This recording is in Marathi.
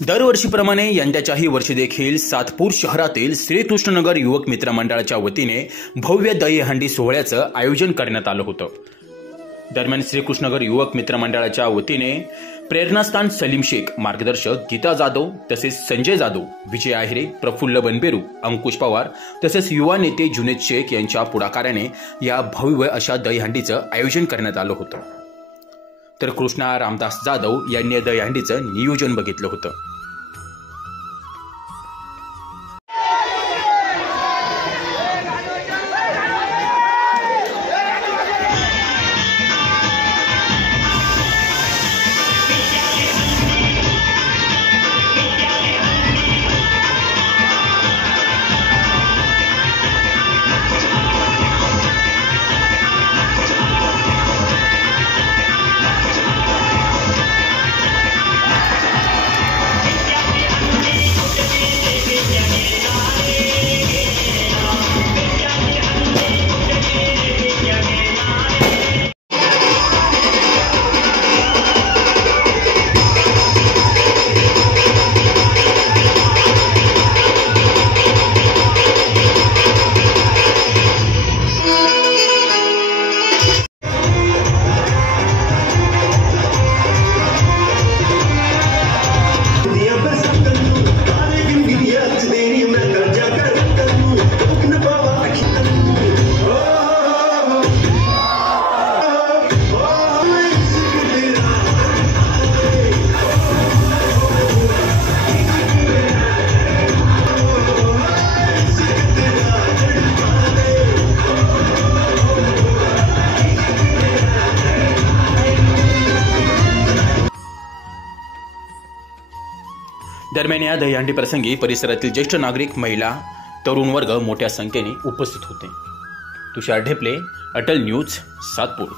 दरवर्षीप्रमाणे यंदाच्याही वर्षी देखील सातपूर शहरातील श्रीकृष्णनगर युवक मित्र मंडळाच्या वतीने भव्य दहीहंडी सोहळ्याचं आयोजन करण्यात आलं होतं। दरम्यान श्रीकृष्णनगर युवक मित्र मंडळाच्या वतीने प्रेरणास्थान सलीम शेख, मार्गदर्शक गीता जाधव, तसेच संजय जाधव, विजय आहिरे, प्रफुल्ल बनबेरू, अंकुश पवार तसेच युवा नेते जुनेद शेख यांच्या पुढाकाराने या भव्य अशा दहीहंडीचं आयोजन करण्यात आलं होतं। तर कृष्णा रामदास जाधव यांनी दहीहंडीचं नियोजन बघितलं होतं। दरम्यान या दहीहंडी प्रसंगी परिसरातील ज्येष्ठ नागरिक, महिला, तरुण वर्ग मोठ्या संख्येने उपस्थित होते। तुषार ढेपले, अटल न्यूज, सातपूर।